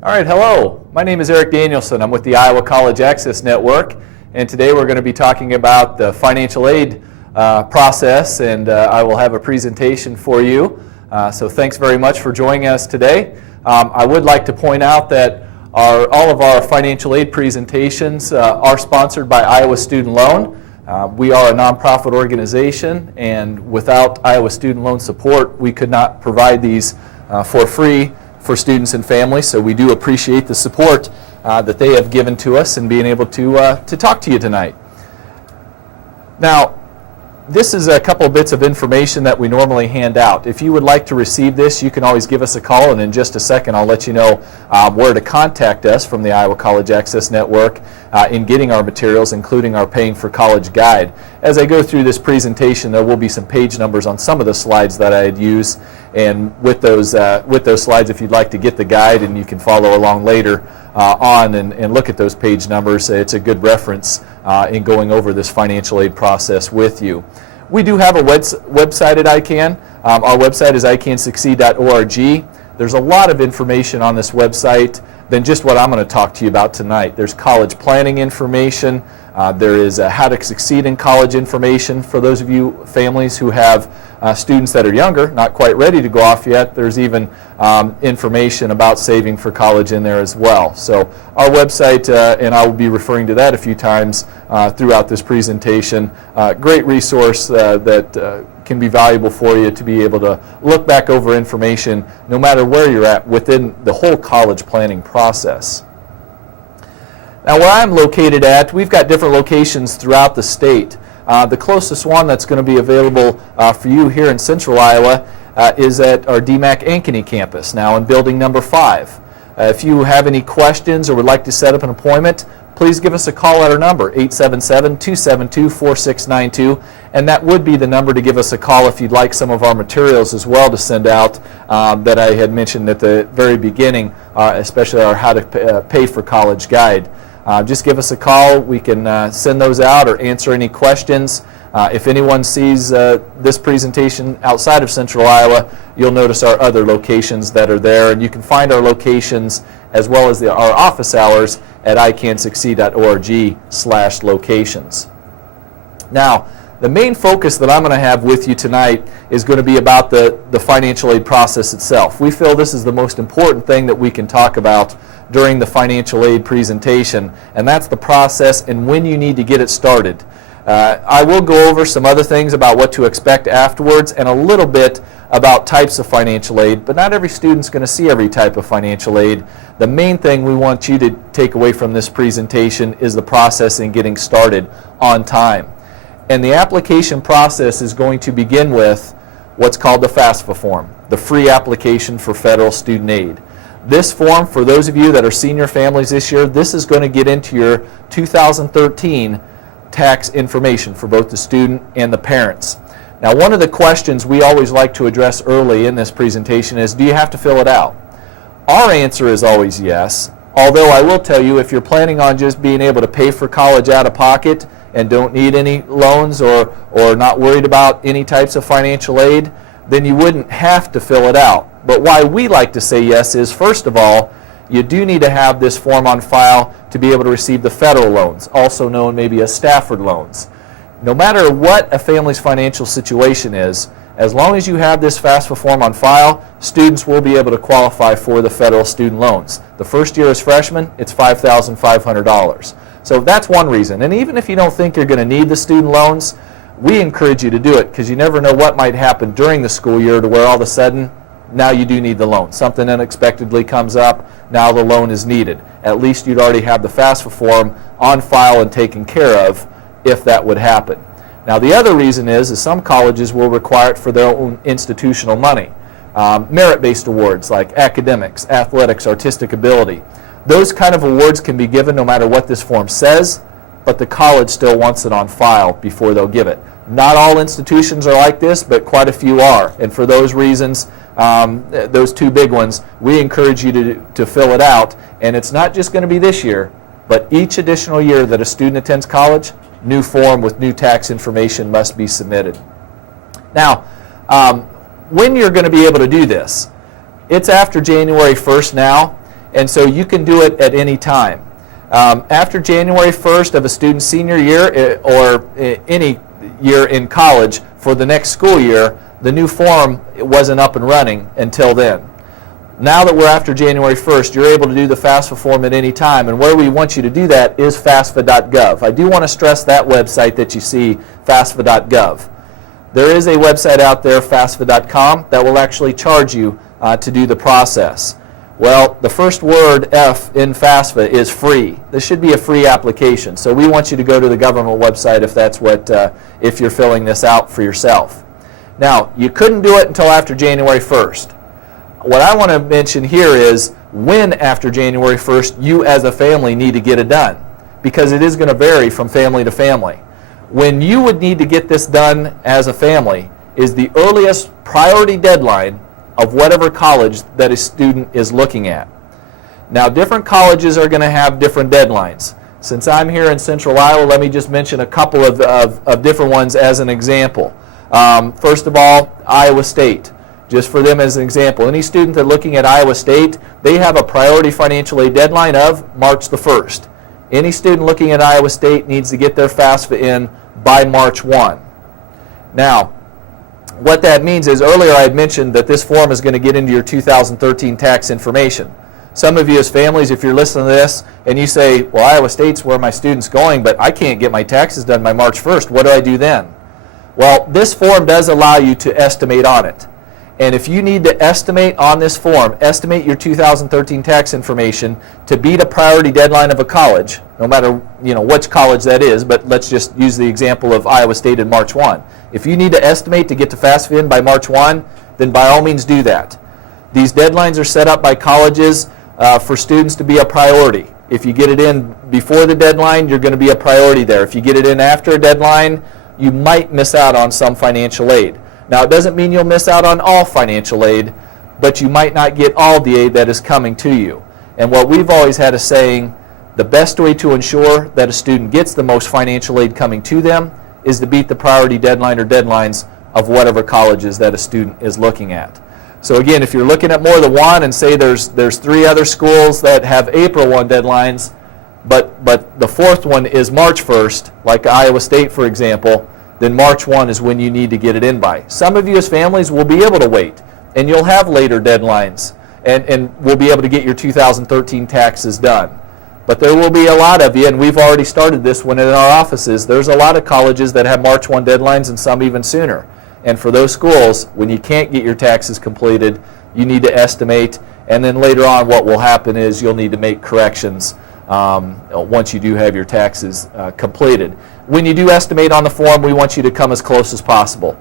All right, hello. My name is Erik Danielson. I'm with the Iowa College Access Network, and today we're going to be talking about the financial aid process, and I will have a presentation for you. So thanks very much for joining us today. I would like to point out that all of our financial aid presentations are sponsored by Iowa Student Loan. We are a nonprofit organization, and without Iowa Student Loan support, we could not provide these for free for students and families, so we do appreciate the support that they have given to us and being able to talk to you tonight. Now, this is a couple of bits of information that we normally hand out. If you would like to receive this, you can always give us a call, and in just a second I'll let you know where to contact us from the Iowa College Access Network in getting our materials, including our Paying for College guide. As I go through this presentation, there will be some page numbers on some of the slides that I'd use, and with those slides, if you'd like to get the guide and you can follow along later on and look at those page numbers, it's a good reference in going over this financial aid process with you. We do have a website at ICANN. Our website is icansucceed.org. There's a lot of information on this website than just what I'm going to talk to you about tonight. There's college planning information. There is how to succeed in college information for those of you families who have students that are younger, not quite ready to go off yet. There's even information about saving for college in there as well. So our website, and I will be referring to that a few times throughout this presentation, great resource that can be valuable for you to be able to look back over information no matter where you're at within the whole college planning process. Now, where I'm located at, we've got different locations throughout the state. The closest one that's going to be available for you here in central Iowa is at our DMACC Ankeny campus, now in building number 5. If you have any questions or would like to set up an appointment, please give us a call at our number, 877-272-4692, and that would be the number to give us a call if you'd like some of our materials as well to send out that I had mentioned at the very beginning, especially our How to Pay for College guide. Just give us a call. We can send those out or answer any questions. If anyone sees this presentation outside of central Iowa, you'll notice our other locations that are there, and you can find our locations as well as our office hours at icansucceed.org/locations. Now, the main focus that I'm going to have with you tonight is going to be about the financial aid process itself. We feel this is the most important thing that we can talk about during the financial aid presentation, and that's the process and when you need to get it started. I will go over some other things about what to expect afterwards and a little bit about types of financial aid, but not every student's going to see every type of financial aid. The main thing we want you to take away from this presentation is the process in getting started on time. And the application process is going to begin with what's called the FAFSA form, the free application for federal student aid. This form, for those of you that are senior families this year, this is going to get into your 2013 tax information for both the student and the parents. Now, one of the questions we always like to address early in this presentation is, do you have to fill it out? Our answer is always yes, although I will tell you, if you're planning on just being able to pay for college out of pocket and don't need any loans or not worried about any types of financial aid, then you wouldn't have to fill it out. But why we like to say yes is, first of all, you do need to have this form on file to be able to receive the federal loans, also known maybe as Stafford loans. No matter what a family's financial situation is, as long as you have this FAFSA form on file, students will be able to qualify for the federal student loans. The first year as freshmen, it's $5,500. So that's one reason. And even if you don't think you're going to need the student loans, we encourage you to do it because you never know what might happen during the school year to where all of a sudden now you do need the loan. Something unexpectedly comes up, now the loan is needed. At least you'd already have the FAFSA form on file and taken care of if that would happen. Now, the other reason is some colleges will require it for their own institutional money. Merit-based awards like academics, athletics, artistic ability. Those kind of awards can be given no matter what this form says, but the college still wants it on file before they'll give it. Not all institutions are like this, but quite a few are. And for those reasons, those two big ones, we encourage you to fill it out. And it's not just going to be this year, but each additional year that a student attends college, new form with new tax information must be submitted. Now, when you're going to be able to do this, it's after January 1st now, And so you can do it at any time. After January 1st of a student's senior year or any year in college for the next school year, the new form wasn't up and running until then. Now that we're after January 1st, you're able to do the FAFSA form at any time, and where we want you to do that is FAFSA.gov. I do want to stress that website that you see, FAFSA.gov. There is a website out there, FAFSA.com, that will actually charge you to do the process. Well, the first word, F, in FAFSA is free. This should be a free application, so we want you to go to the government website if that's if you're filling this out for yourself. Now, you couldn't do it until after January 1st. What I want to mention here is when after January 1st you as a family need to get it done, because it is going to vary from family to family. When you would need to get this done as a family is the earliest priority deadline of whatever college that a student is looking at. Now, different colleges are going to have different deadlines. Since I'm here in Central Iowa, let me just mention a couple of different ones as an example. First of all, Iowa State. Just for them as an example, any student that's looking at Iowa State, they have a priority financial aid deadline of March the 1st. Any student looking at Iowa State needs to get their FAFSA in by March 1. Now, what that means is earlier I had mentioned that this form is going to get into your 2013 tax information. Some of you as families, if you're listening to this and you say, well, Iowa State's where my student's going, but I can't get my taxes done by March 1st, what do I do then? Well, this form does allow you to estimate on it. And if you need to estimate on this form, estimate your 2013 tax information to beat a priority deadline of a college, no matter which college that is, but let's just use the example of Iowa State in March 1. If you need to estimate to get to FAFSA in by March 1, then by all means do that. These deadlines are set up by colleges for students to be a priority. If you get it in before the deadline, you're going to be a priority there. If you get it in after a deadline, you might miss out on some financial aid. Now, it doesn't mean you'll miss out on all financial aid, but you might not get all the aid that is coming to you. And what we've always had a saying, the best way to ensure that a student gets the most financial aid coming to them is to beat the priority deadline or deadlines of whatever colleges that a student is looking at. So again, if you're looking at more than one and say there's 3 other schools that have April 1 deadlines, but the fourth one is March 1st, like Iowa State, for example, then March 1 is when you need to get it in by. Some of you as families will be able to wait, and you'll have later deadlines, and will be able to get your 2013 taxes done. But there will be a lot of you, and we've already started this one in our offices, there's a lot of colleges that have March 1 deadlines and some even sooner. And for those schools, when you can't get your taxes completed, you need to estimate, and then later on what will happen is you'll need to make corrections once you do have your taxes completed. When you do estimate on the form, we want you to come as close as possible.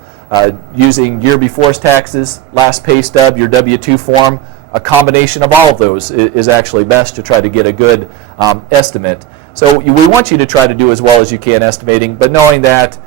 Using year before's taxes, last pay stub, your W-2 form, a combination of all of those is actually best to try to get a good estimate. So we want you to try to do as well as you can estimating, but knowing that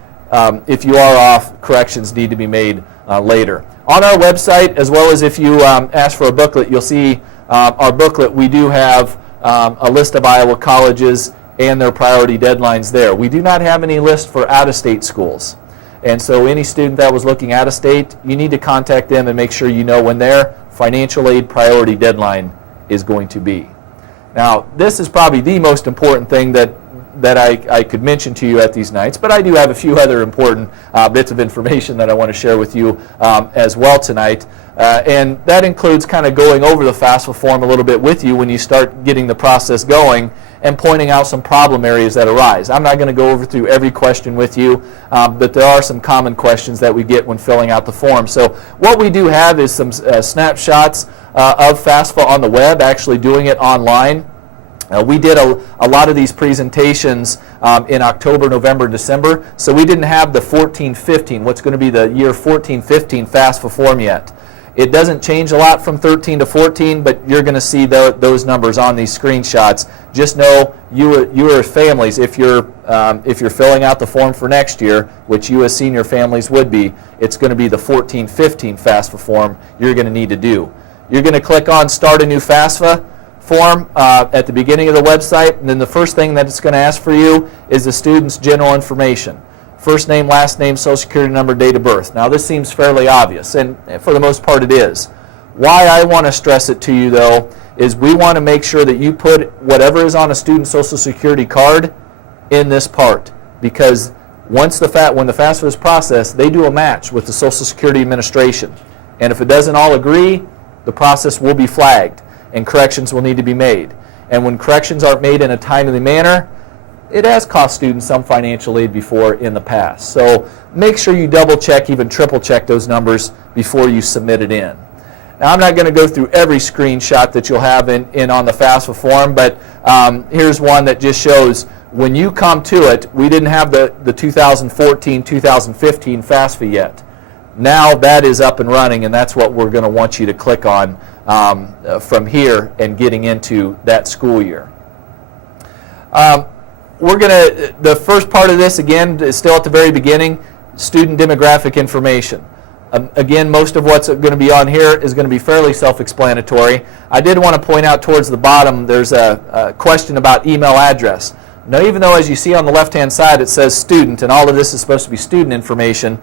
if you are off, corrections need to be made later. On our website, as well as if you ask for a booklet, you'll see our booklet. We do have a list of Iowa colleges and their priority deadlines there. We do not have any list for out-of-state schools. And so any student that was looking out of state, you need to contact them and make sure you know when their financial aid priority deadline is going to be. Now, this is probably the most important thing that I could mention to you at these nights, but I do have a few other important bits of information that I want to share with you as well tonight. And that includes kind of going over the FAFSA form a little bit with you when you start getting the process going and pointing out some problem areas that arise. I'm not going to go over through every question with you, but there are some common questions that we get when filling out the form. So what we do have is some snapshots of FAFSA on the web, actually doing it online. We did a lot of these presentations in October, November, December, so we didn't have the 14-15, what's going to be the year 14-15 FAFSA form yet. It doesn't change a lot from 13 to 14, but you're going to see those numbers on these screenshots. Just know you as families, if you're filling out the form for next year, which you as senior families would be, it's going to be the 14-15 FAFSA form you're going to need to do. You're going to click on Start a New FAFSA form at the beginning of the website, and then the first thing that it's going to ask for you is the student's general information. First name, last name, social security number, date of birth. Now this seems fairly obvious, and for the most part it is. Why I want to stress it to you, though, is we want to make sure that you put whatever is on a student's Social Security card in this part, because when the FAFSA is processed, they do a match with the Social Security Administration. And if it doesn't all agree, the process will be flagged and corrections will need to be made. And when corrections aren't made in a timely manner, it has cost students some financial aid before in the past. So make sure you double check, even triple check those numbers before you submit it in. Now, I'm not going to go through every screenshot that you'll have in on the FAFSA form, but here's one that just shows when you come to it, we didn't have the 2014-2015 FAFSA yet. Now that is up and running, and that's what we're going to want you to click on from here and getting into that school year. The first part of this, again, is still at the very beginning, student demographic information. Again, most of what's going to be on here is going to be fairly self-explanatory. I did want to point out towards the bottom, there's a question about email address. Now, even though, as you see on the left-hand side, it says student, and all of this is supposed to be student information,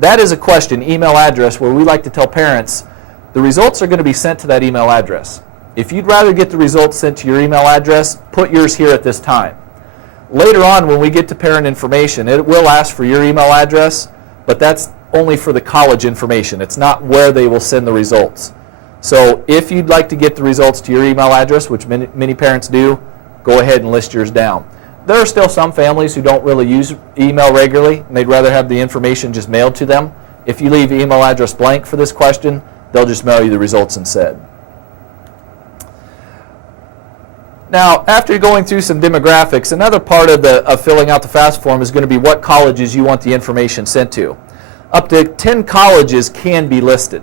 that is a question, email address, where we like to tell parents the results are going to be sent to that email address. If you'd rather get the results sent to your email address, put yours here at this time. Later on, when we get to parent information, it will ask for your email address, but that's only for the college information. It's not where they will send the results. So if you'd like to get the results to your email address, which many parents do, go ahead and list yours down. There are still some families who don't really use email regularly, and they'd rather have the information just mailed to them. If you leave email address blank for this question, they'll just mail you the results instead. Now, after going through some demographics, another part of filling out the FAFSA form is going to be what colleges you want the information sent to. Up to 10 colleges can be listed.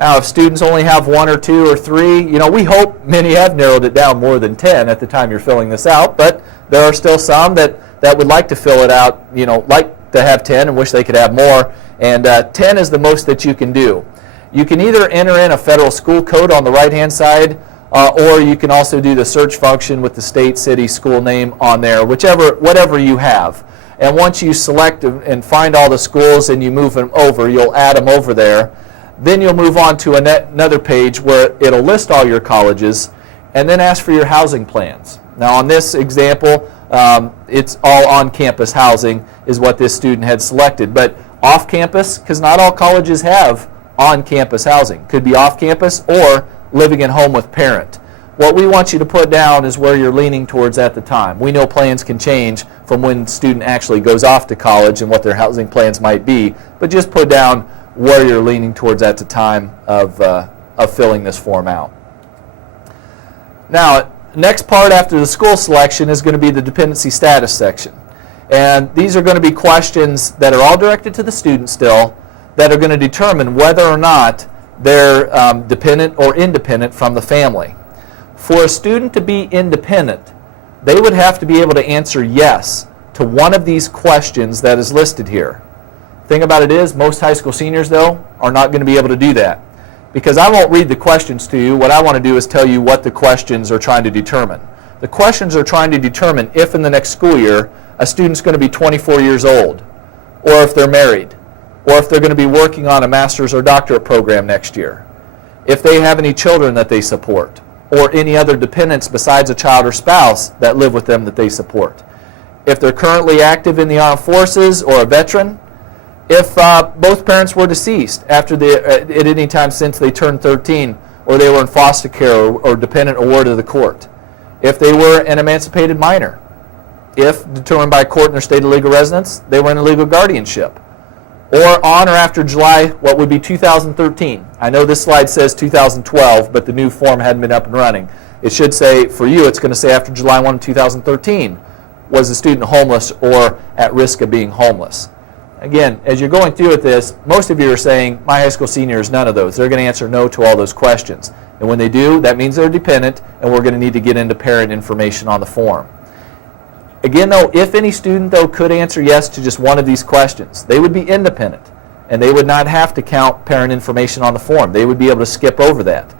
Now, if students only have 1 or 2 or 3, we hope many have narrowed it down more than 10 at the time you're filling this out, but there are still some that would like to fill it out, like to have 10 and wish they could have more, and 10 is the most that you can do. You can either enter in a federal school code on the right-hand side, or you can also do the search function with the state, city, school name on there, whatever you have. And once you select and find all the schools and you move them over, you'll add them over there. Then you'll move on to another page where it'll list all your colleges and then ask for your housing plans. Now on this example, it's all on-campus housing is what this student had selected. But off-campus, because not all colleges have on-campus housing. Could be off-campus or living at home with parent. What we want you to put down is where you're leaning towards at the time. We know plans can change from when the student actually goes off to college and what their housing plans might be, but just put down where you're leaning towards at the time of filling this form out. Now, next part after the school selection is going to be the dependency status section. And these are going to be questions that are all directed to the student still that are going to determine whether or not they're dependent or independent from the family. For a student to be independent, they would have to be able to answer yes to one of these questions that is listed here. The thing about it is, most high school seniors, though, are not going to be able to do that. Because I won't read the questions to you. What I want to do is tell you what the questions are trying to determine. The questions are trying to determine if in the next school year a student's going to be 24 years old, or if they're married, or if they're going to be working on a master's or doctorate program next year, if they have any children that they support, or any other dependents besides a child or spouse that live with them that they support, if they're currently active in the armed forces or a veteran, if both parents were deceased at any time since they turned 13, or they were in foster care or dependent or ward of the court, if they were an emancipated minor, if determined by a court in their state of legal residence, they were in a legal guardianship, or on or after July, what would be 2013. I know this slide says 2012, but the new form hadn't been up and running. It should say, for you, it's going to say after July 1, 2013, was the student homeless or at risk of being homeless. Again, as you're going through with this, most of you are saying, my high school senior is none of those. They're going to answer no to all those questions. And when they do, that means they're dependent, and we're going to need to get into parent information on the form. Again, though, if any student, though, could answer yes to just one of these questions, they would be independent, and they would not have to count parent information on the form. They would be able to skip over that.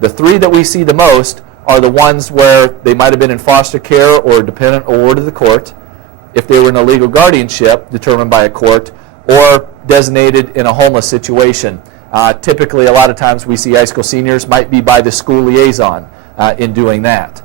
The three that we see the most are the ones where they might have been in foster care or dependent or ward of the court, if they were in a legal guardianship determined by a court, or designated in a homeless situation Typically, a lot of times we see high school seniors might be by the school liaison in doing that.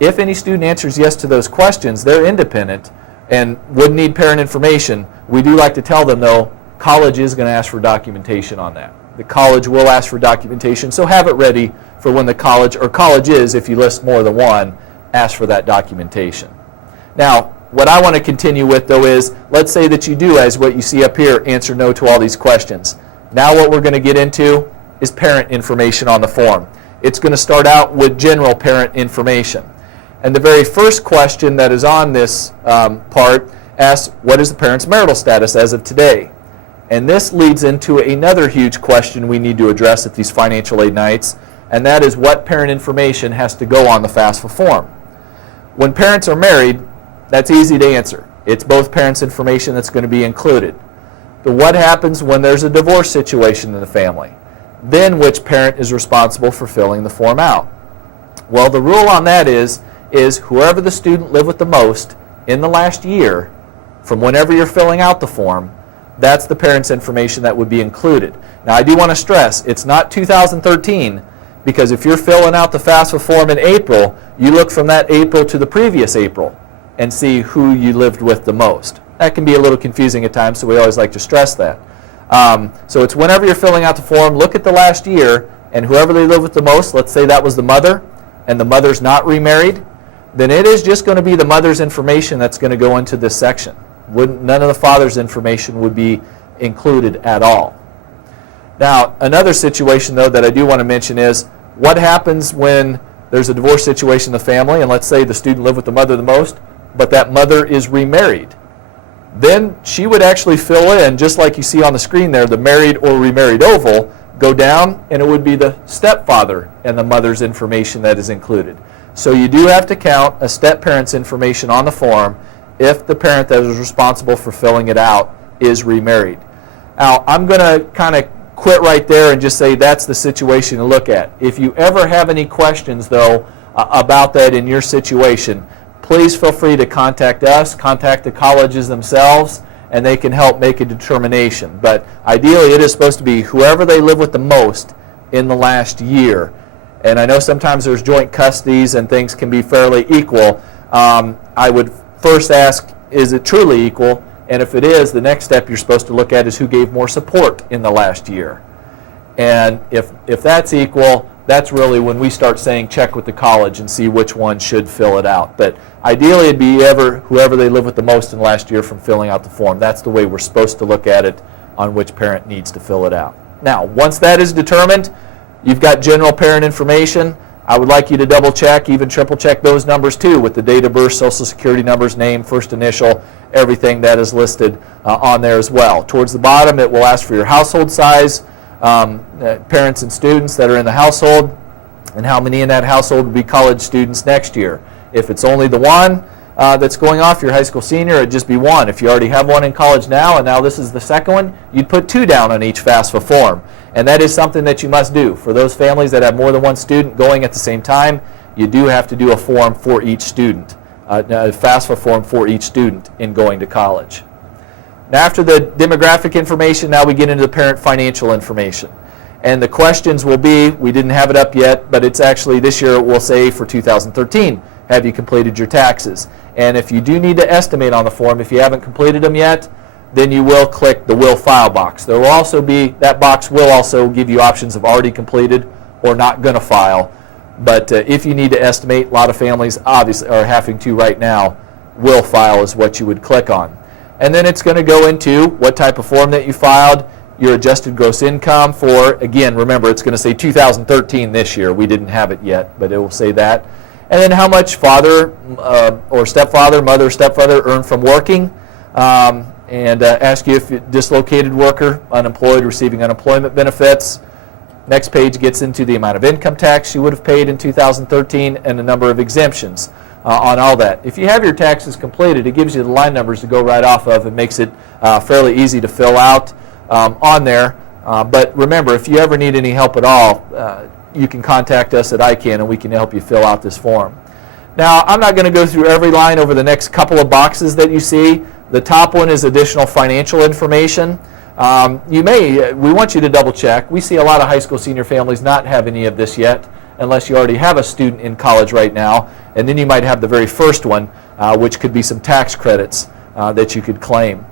If any student answers yes to those questions, they're independent and wouldn't need parent information. We do like to tell them, though, college is going to ask for documentation on that. The college will ask for documentation, so have it ready for when the college, or colleges, if you list more than one, ask for that documentation. Now, what I want to continue with, though, is let's say that you do, as what you see up here, answer no to all these questions. Now what we're going to get into is parent information on the form. It's going to start out with general parent information. And the very first question that is on this part asks, what is the parent's marital status as of today? And this leads into another huge question we need to address at these financial aid nights, and that is what parent information has to go on the FAFSA form. When parents are married, that's easy to answer. It's both parents' information that's going to be included. But what happens when there's a divorce situation in the family? Then which parent is responsible for filling the form out? Well, the rule on that is whoever the student lived with the most in the last year, from whenever you're filling out the form, that's the parent's information that would be included. Now, I do want to stress, it's not 2013, because if you're filling out the FAFSA form in April, you look from that April to the previous April and see who you lived with the most. That can be a little confusing at times, so we always like to stress that. So it's whenever you're filling out the form, look at the last year, and whoever they live with the most, let's say that was the mother, and the mother's not remarried, then it is just going to be the mother's information that's going to go into this section. None of the father's information would be included at all. Now, another situation, though, that I do want to mention is what happens when there's a divorce situation in the family, and let's say the student lived with the mother the most, but that mother is remarried. Then she would actually fill in, just like you see on the screen there, the married or remarried oval, go down, and it would be the stepfather and the mother's information that is included. So you do have to count a step-parent's information on the form if the parent that is responsible for filling it out is remarried. Now, I'm going to kind of quit right there and just say that's the situation to look at. If you ever have any questions, though, about that in your situation, please feel free to contact us, contact the colleges themselves, and they can help make a determination. But ideally, it is supposed to be whoever they live with the most in the last year. And I know sometimes there's joint custodies and things can be fairly equal. I would first ask, is it truly equal? And if it is, the next step you're supposed to look at is who gave more support in the last year. And if that's equal, that's really when we start saying check with the college and see which one should fill it out. But ideally, it'd be whoever they live with the most in the last year from filling out the form. That's the way we're supposed to look at it on which parent needs to fill it out. Now, once that is determined, you've got general parent information. I would like you to double check, even triple check those numbers too with the date of birth, social security numbers, name, first initial, everything that is listed on there as well. Towards the bottom, it will ask for your household size, parents and students that are in the household, and how many in that household would be college students next year. If it's only the one that's going off, your high school senior, it'd just be one. If you already have one in college now, and now this is the second one, you'd put 2 down on each FAFSA form. And that is something that you must do. For those families that have more than one student going at the same time, you do have to do a form for each student, a FAFSA form for each student in going to college. Now, after the demographic information, now we get into the parent financial information. And the questions will be, we didn't have it up yet, but it's actually this year it will say for 2013, have you completed your taxes? And if you do need to estimate on the form, if you haven't completed them yet, then you will click the will file box. There will also be, that box will also give you options of already completed or not going to file. But if you need to estimate, a lot of families obviously are having to right now, will file is what you would click on. And then it's going to go into what type of form that you filed, your adjusted gross income for, again, remember it's going to say 2013 this year. We didn't have it yet, but it will say that. And then how much father or stepfather, mother or stepfather earned from working. And ask you if you're a dislocated worker, unemployed, receiving unemployment benefits. Next page gets into the amount of income tax you would have paid in 2013 and the number of exemptions on all that. If you have your taxes completed, it gives you the line numbers to go right off of and makes it fairly easy to fill out on there. But remember, if you ever need any help at all, you can contact us at ICANN and we can help you fill out this form. Now, I'm not going to go through every line over the next couple of boxes that you see. The top one is additional financial information. We want you to double check. We see a lot of high school senior families not have any of this yet, unless you already have a student in college right now, and then you might have the very first one, which could be some tax credits that you could claim.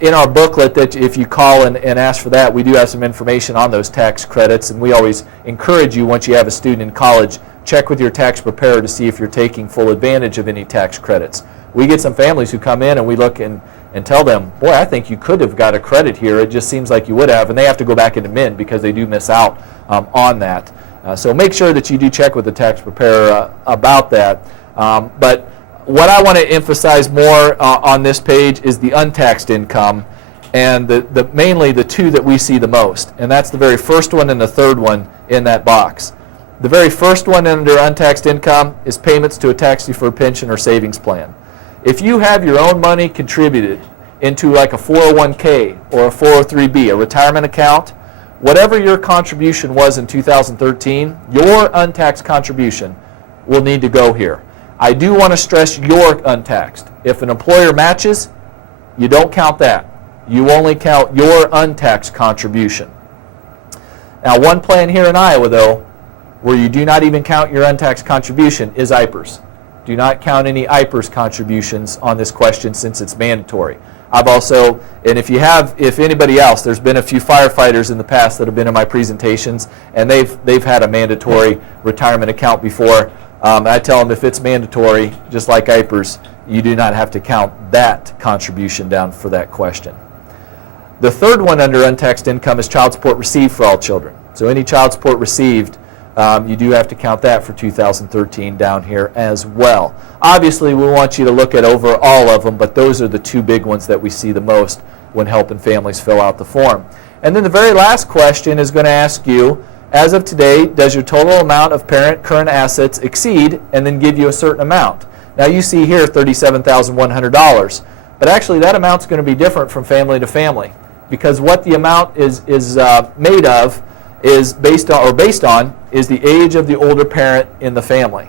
In our booklet, that if you call and ask for that, we do have some information on those tax credits, and we always encourage you, once you have a student in college, check with your tax preparer to see if you're taking full advantage of any tax credits. We get some families who come in and we look and tell them, boy, I think you could have got a credit here. It just seems like you would have, and they have to go back into MIN because they do miss out on that. So make sure that you do check with the tax preparer about that. But what I want to emphasize more on this page is the untaxed income, and mainly the two that we see the most, and that's the very first one and the third one in that box. The very first one under untaxed income is payments to a tax-deferred pension or savings plan. If you have your own money contributed into like a 401k or a 403b, a retirement account, whatever your contribution was in 2013, your untaxed contribution will need to go here. I do want to stress your untaxed. If an employer matches, you don't count that. You only count your untaxed contribution. Now, one plan here in Iowa, though, where you do not even count your untaxed contribution is IPERS. Do not count any IPERS contributions on this question since it's mandatory. I've also, and if anybody else, there's been a few firefighters in the past that have been in my presentations, and they've had a mandatory retirement account before. I tell them if it's mandatory, just like IPERS, you do not have to count that contribution down for that question. The third one under untaxed income is child support received for all children. So any child support received, you do have to count that for 2013 down here as well. Obviously, we want you to look at over all of them, but those are the two big ones that we see the most when helping families fill out the form. And then the very last question is going to ask you, as of today, does your total amount of parent current assets exceed, and then give you a certain amount. Now you see here $37,100, but actually that amount's going to be different from family to family, because what the amount is made of is based on is the age of the older parent in the family.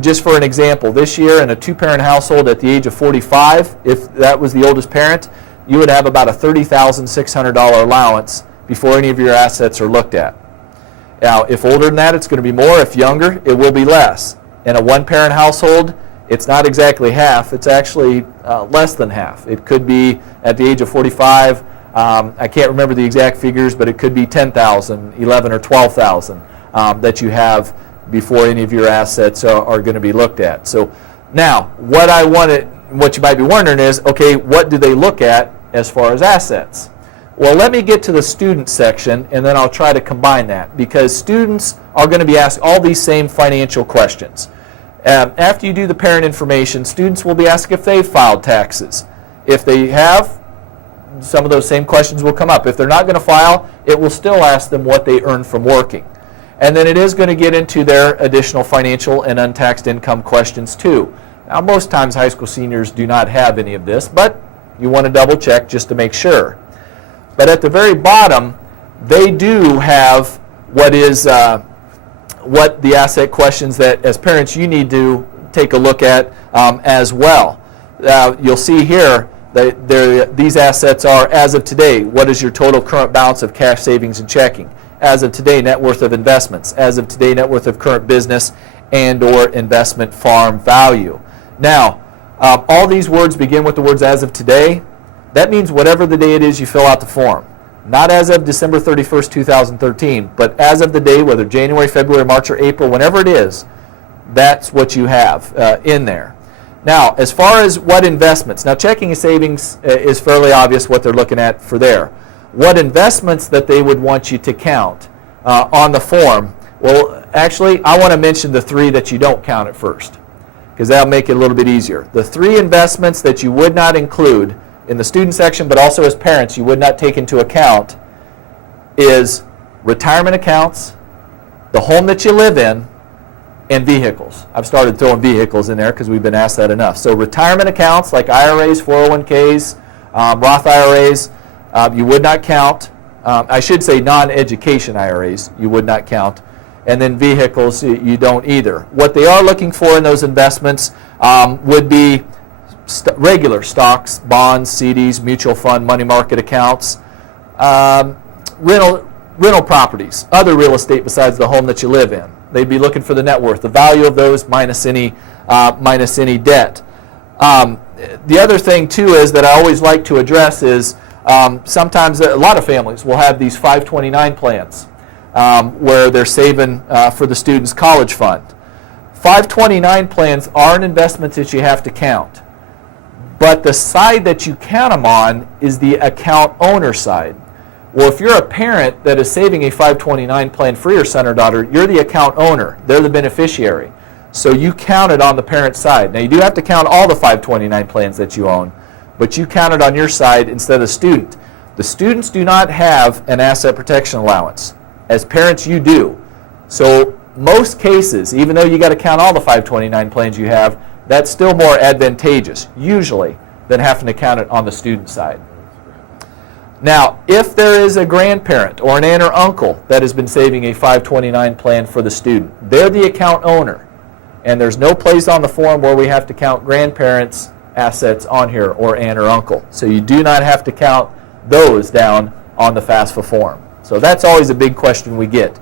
Just for an example, this year in a two-parent household at the age of 45, if that was the oldest parent, you would have about a $30,600 allowance before any of your assets are looked at. Now, if older than that, it's going to be more. If younger, it will be less. In a one-parent household, it's not exactly half. It's actually less than half. It could be at the age of 45. I can't remember the exact figures, but it could be 10,000, 11, or 12,000 that you have before any of your assets are going to be looked at. So now, what you might be wondering is, okay, what do they look at as far as assets? Well, let me get to the student section, and then I'll try to combine that, because students are going to be asked all these same financial questions. After you do the parent information, students will be asked if they've filed taxes. If they have, some of those same questions will come up. If they're not going to file, it will still ask them what they earned from working. And then it is going to get into their additional financial and untaxed income questions too. Now, most times high school seniors do not have any of this, but you want to double check just to make sure. But at the very bottom, they do have what the asset questions that as parents you need to take a look at as well. You'll see here that these assets are, as of today, what is your total current balance of cash, savings, and checking? As of today, net worth of investments. As of today, net worth of current business and or investment farm value. Now, all these words begin with the words as of today. That means whatever the day it is you fill out the form. Not as of December 31st, 2013, but as of the day, whether January, February, March, or April, whenever it is, that's what you have in there. Now, as far as what investments, now checking and savings is fairly obvious what they're looking at for there. What investments that they would want you to count on the form, well, actually, I want to mention the three that you don't count at first, because that'll make it a little bit easier. The three investments that you would not include in the student section, but also as parents you would not take into account, is retirement accounts, the home that you live in, and vehicles. I've started throwing vehicles in there because we've been asked that enough. So retirement accounts like IRAs, 401ks, Roth IRAs, you would not count. I should say non-education IRAs you would not count. And then vehicles you don't either. What they are looking for in those investments would be regular stocks, bonds, CDs, mutual fund, money market accounts, rental properties, other real estate besides the home that you live in. They'd be looking for the net worth, the value of those minus any debt. The other thing too is that I always like to address is sometimes a lot of families will have these 529 plans where they're saving for the student's college fund. 529 plans are an investment that you have to count. But the side that you count them on is the account owner side. Well, if you're a parent that is saving a 529 plan for your son or daughter, you're the account owner. They're the beneficiary. So you count it on the parent side. Now, you do have to count all the 529 plans that you own, but you count it on your side instead of the student. The students do not have an asset protection allowance. As parents, you do. So most cases, even though you got to count all the 529 plans you have, that's still more advantageous, usually, than having to count it on the student side. Now, if there is a grandparent or an aunt or uncle that has been saving a 529 plan for the student, they're the account owner. And there's no place on the form where we have to count grandparents' assets on here or aunt or uncle. So you do not have to count those down on the FAFSA form. So that's always a big question we get.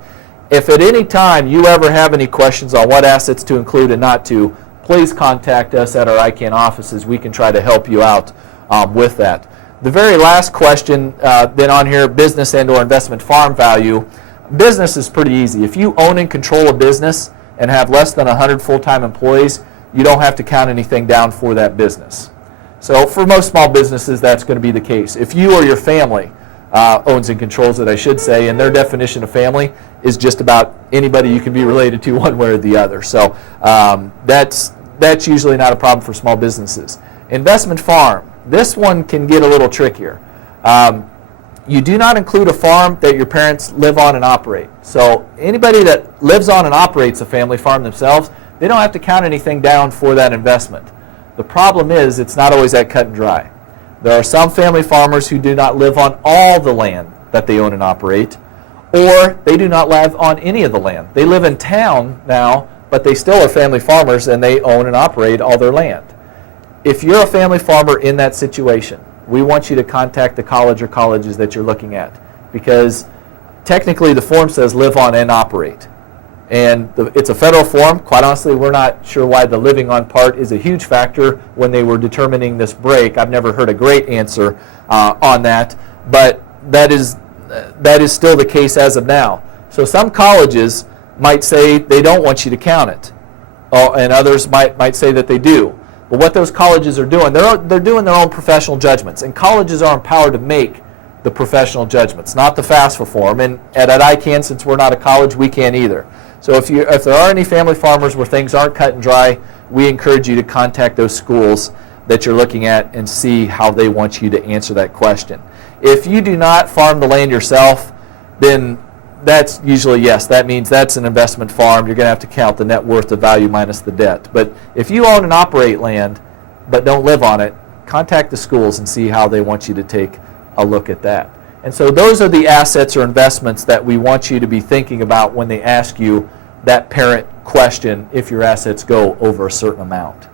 If at any time you ever have any questions on what assets to include and not to, please contact us at our ICANN offices. We can try to help you out with that. The very last question then on here, business and or investment farm value. Business is pretty easy. If you own and control a business and have less than 100 full-time employees, you don't have to count anything down for that business. So for most small businesses, that's going to be the case. If you or your family owns and controls it, I should say, and their definition of family is just about anybody you can be related to one way or the other. So that's usually not a problem for small businesses. Investment farm. This one can get a little trickier. You do not include a farm that your parents live on and operate. So anybody that lives on and operates a family farm themselves, they don't have to count anything down for that investment. The problem is it's not always that cut and dry. There are some family farmers who do not live on all the land that they own and operate, or they do not live on any of the land. They live in town now, but they still are family farmers and they own and operate all their land. If you're a family farmer in that situation, we want you to contact the college or colleges that you're looking at, because technically the form says live on and operate. And it's a federal form. Quite honestly, we're not sure why the living on part is a huge factor when they were determining this break. I've never heard a great answer on that, but that is still the case as of now. So some colleges might say they don't want you to count it, and others might say that they do. But what those colleges are doing, they're doing their own professional judgments, and colleges are empowered to make the professional judgments, not the FAFSA form. And at ICANN, since we're not a college, we can't either. So if there are any family farmers where things aren't cut and dry, we encourage you to contact those schools that you're looking at and see how they want you to answer that question. If you do not farm the land yourself, then that's usually, yes, that means that's an investment farm. You're going to have to count the net worth, the value minus the debt. But if you own and operate land but don't live on it, contact the schools and see how they want you to take a look at that. And so those are the assets or investments that we want you to be thinking about when they ask you that parent question if your assets go over a certain amount.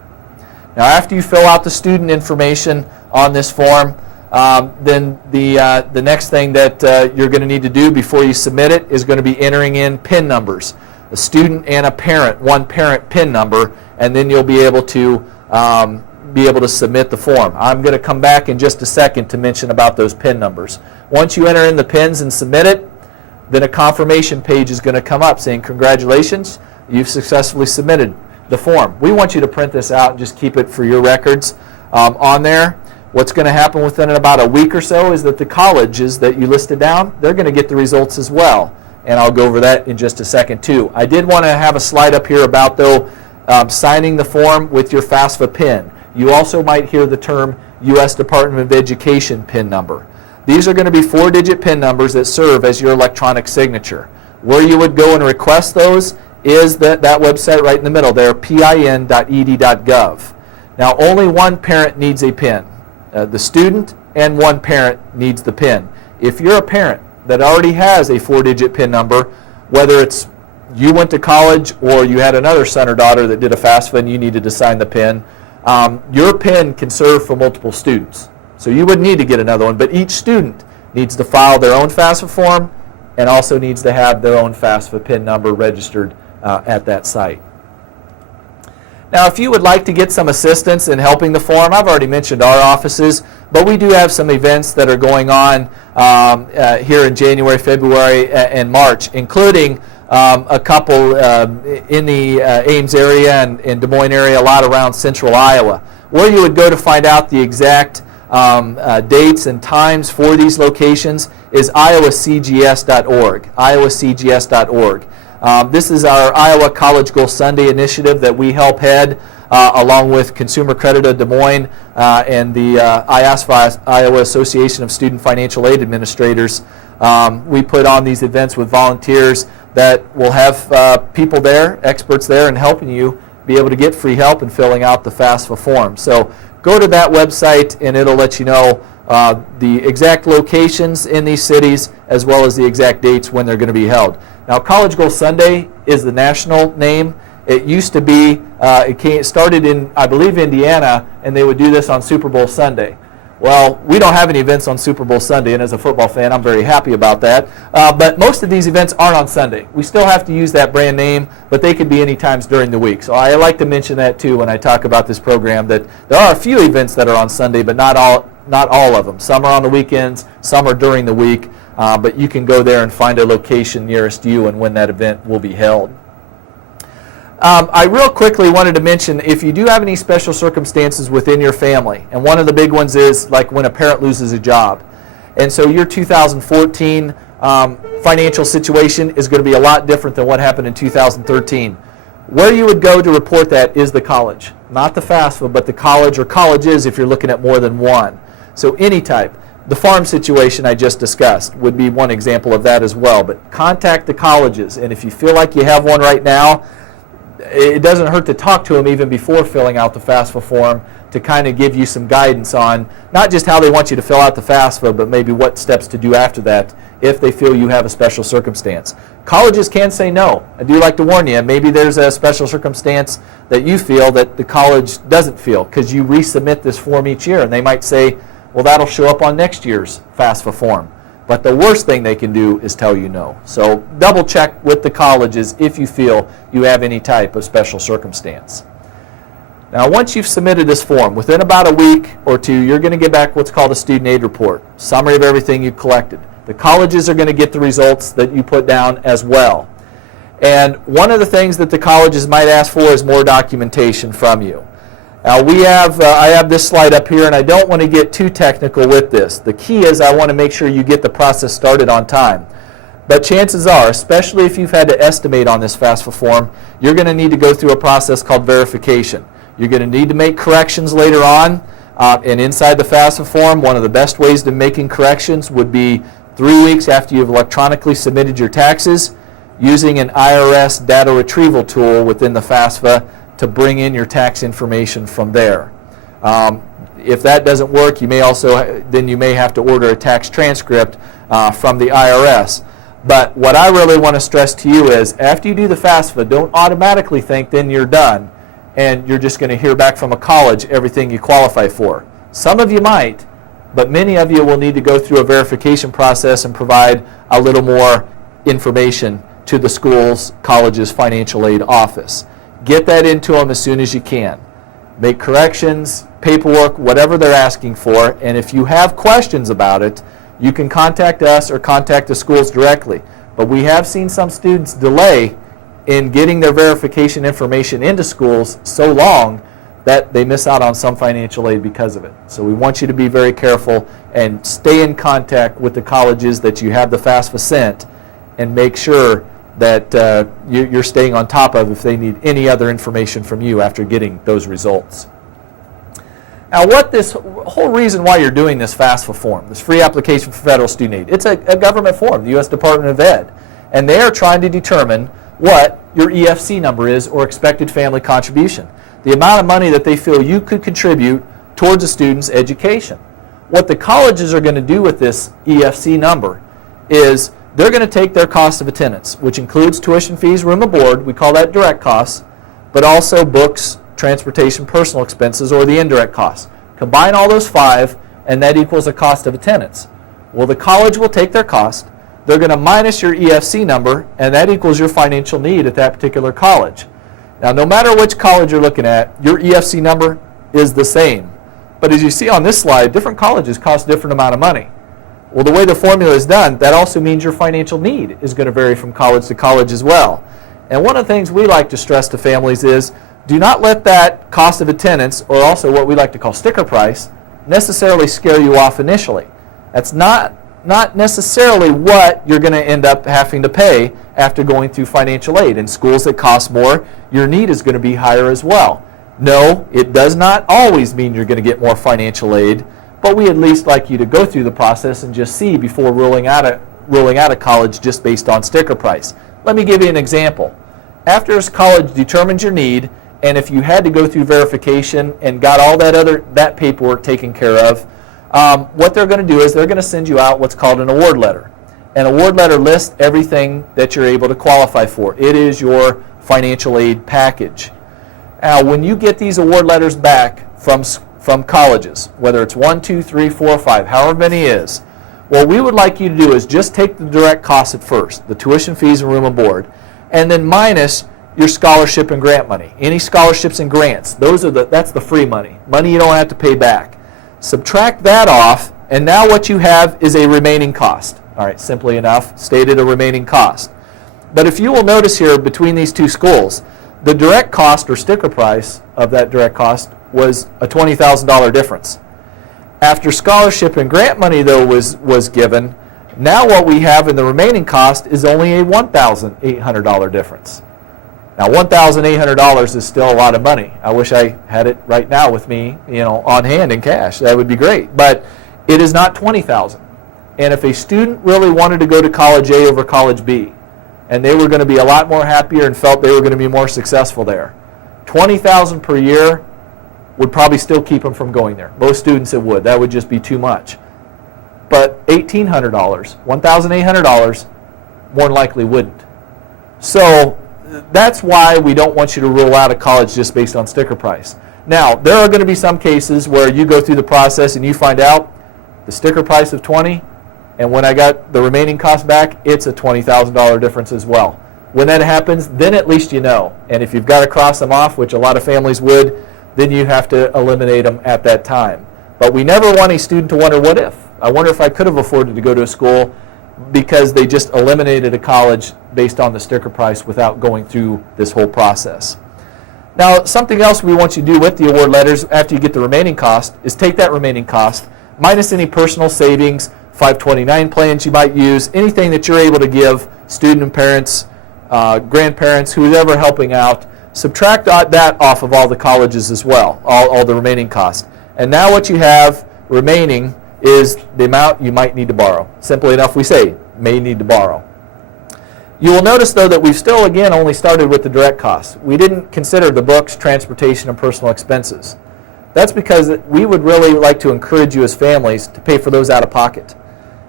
Now, after you fill out the student information on this form, then the next thing that you're going to need to do before you submit it is going to be entering in PIN numbers. A student and a parent, one parent PIN number, and then you'll be able to submit the form. I'm going to come back in just a second to mention about those PIN numbers. Once you enter in the PINs and submit it, then a confirmation page is going to come up saying, congratulations, you've successfully submitted the form. We want you to print this out and just keep it for your records on there. What's going to happen within about a week or so is that the colleges that you listed down, they're going to get the results as well. And I'll go over that in just a second too. I did want to have a slide up here about, though, signing the form with your FAFSA PIN. You also might hear the term U.S. Department of Education PIN number. These are going to be 4-digit PIN numbers that serve as your electronic signature. Where you would go and request those is that website right in the middle there, pin.ed.gov. Now, only one parent needs a PIN. The student and one parent needs the PIN. If you're a parent that already has a 4-digit PIN number, whether it's you went to college or you had another son or daughter that did a FAFSA and you needed to sign the PIN, your PIN can serve for multiple students. So you wouldn't need to get another one, but each student needs to file their own FAFSA form and also needs to have their own FAFSA PIN number registered at that site. Now, if you would like to get some assistance in helping the form, I've already mentioned our offices, but we do have some events that are going on here in January, February, and March, including a couple in the Ames area and Des Moines area, a lot around central Iowa. Where you would go to find out the exact dates and times for these locations is iowacgs.org, iowacgs.org. This is our Iowa College Goal Sunday initiative that we help head along with Consumer Credit of Des Moines and the IASFA, Iowa Association of Student Financial Aid Administrators. We put on these events with volunteers that will have people there, experts there, and helping you be able to get free help in filling out the FAFSA form. So go to that website and it'll let you know the exact locations in these cities as well as the exact dates when they're going to be held. Now, College Goal Sunday is the national name. It used to be, it started in, I believe, Indiana, and they would do this on Super Bowl Sunday. Well, we don't have any events on Super Bowl Sunday, and as a football fan, I'm very happy about that. But most of these events aren't on Sunday. We still have to use that brand name, but they could be any times during the week. So I like to mention that, too, when I talk about this program, that there are a few events that are on Sunday, but not all of them. Some are on the weekends, some are during the week. But you can go there and find a location nearest you and when that event will be held. I real quickly wanted to mention if you do have any special circumstances within your family, and one of the big ones is like when a parent loses a job. And so your 2014 financial situation is going to be a lot different than what happened in 2013. Where you would go to report that is the college, not the FAFSA, but the college or colleges if you're looking at more than one. So any type. The farm situation I just discussed would be one example of that as well. But contact the colleges, and if you feel like you have one right now, it doesn't hurt to talk to them even before filling out the FAFSA form to kind of give you some guidance on not just how they want you to fill out the FAFSA, but maybe what steps to do after that if they feel you have a special circumstance. Colleges can say no. I do like to warn you, maybe there's a special circumstance that you feel that the college doesn't feel because you resubmit this form each year, and they might say, well, that'll show up on next year's FAFSA form. But the worst thing they can do is tell you no. So double check with the colleges if you feel you have any type of special circumstance. Now, once you've submitted this form, within about a week or two, you're going to get back what's called a student aid report, summary of everything you collected. The colleges are going to get the results that you put down as well. And one of the things that the colleges might ask for is more documentation from you. Now I have this slide up here, and I don't want to get too technical with this. The key is I want to make sure you get the process started on time. But chances are, especially if you've had to estimate on this FAFSA form, you're going to need to go through a process called verification. You're going to need to make corrections later on, and inside the FAFSA form, one of the best ways to making corrections would be 3 weeks after you've electronically submitted your taxes, using an IRS data retrieval tool within the FAFSA to bring in your tax information from there. If that doesn't work, you may have to order a tax transcript from the IRS. But what I really want to stress to you is after you do the FAFSA, don't automatically think then you're done and you're just going to hear back from a college everything you qualify for. Some of you might, but many of you will need to go through a verification process and provide a little more information to the school's, college's financial aid office. Get that into them as soon as you can. Make corrections, paperwork, whatever they're asking for, and if you have questions about it, you can contact us or contact the schools directly. But we have seen some students delay in getting their verification information into schools so long that they miss out on some financial aid because of it. So we want you to be very careful and stay in contact with the colleges that you have the FAFSA sent and make sure that you're staying on top of if they need any other information from you after getting those results. Now, what this whole reason why you're doing this FAFSA form, this free application for federal student aid, it's a government form, the U.S. Department of Ed, and they are trying to determine what your EFC number is or expected family contribution, the amount of money that they feel you could contribute towards a student's education. What the colleges are going to do with this EFC number is they're going to take their cost of attendance, which includes tuition fees, room and board, we call that direct costs, but also books, transportation, personal expenses, or the indirect costs. Combine all those 5, and that equals a cost of attendance. Well, the college will take their cost. They're going to minus your EFC number, and that equals your financial need at that particular college. Now, no matter which college you're looking at, your EFC number is the same. But as you see on this slide, different colleges cost a different amount of money. Well, the way the formula is done, that also means your financial need is going to vary from college to college as well. And one of the things we like to stress to families is, do not let that cost of attendance, or also what we like to call sticker price, necessarily scare you off initially. That's not necessarily what you're going to end up having to pay after going through financial aid. In schools that cost more, your need is going to be higher as well. No, it does not always mean you're going to get more financial aid, but we at least like you to go through the process and just see before ruling out of college just based on sticker price. Let me give you an example. After a college determines your need, and if you had to go through verification and got all that paperwork taken care of, what they're going to do is they're going to send you out what's called an award letter. An award letter lists everything that you're able to qualify for. It is your financial aid package. Now, when you get these award letters back from colleges, whether it's 1, 2, 3, 4, 5, however many it is, what we would like you to do is just take the direct costs at first, the tuition fees and room and board, and then minus your scholarship and grant money. Any scholarships and grants, that's the free money. Money you don't have to pay back. Subtract that off, and now what you have is a remaining cost. All right, simply enough, stated a remaining cost. But if you will notice here between these two schools, the direct cost or sticker price of that direct cost was a $20,000 difference. After scholarship and grant money, though, was given, now what we have in the remaining cost is only a $1,800 difference. Now, $1,800 is still a lot of money. I wish I had it right now with me, on hand in cash. That would be great. But it is not $20,000. And if a student really wanted to go to college A over college B, and they were going to be a lot more happier and felt they were going to be more successful there, $20,000 per year would probably still keep them from going there. Most students it would. That would just be too much. But $1,800, $1,800, more than likely wouldn't. So that's why we don't want you to rule out of college just based on sticker price. Now, there are going to be some cases where you go through the process and you find out the sticker price of $20,000, and when I got the remaining cost back, it's a $20,000 difference as well. When that happens, then at least you know. And if you've got to cross them off, which a lot of families would, then you have to eliminate them at that time. But we never want a student to wonder, what if? I wonder if I could have afforded to go to a school, because they just eliminated a college based on the sticker price without going through this whole process. Now, something else we want you to do with the award letters after you get the remaining cost is take that remaining cost, minus any personal savings, 529 plans you might use, anything that you're able to give student and parents, grandparents, whoever helping out, subtract that off of all the colleges as well, all the remaining costs. And now what you have remaining is the amount you might need to borrow. Simply enough, we say, may need to borrow. You will notice, though, that we've still, again, only started with the direct costs. We didn't consider the books, transportation, and personal expenses. That's because we would really like to encourage you as families to pay for those out of pocket.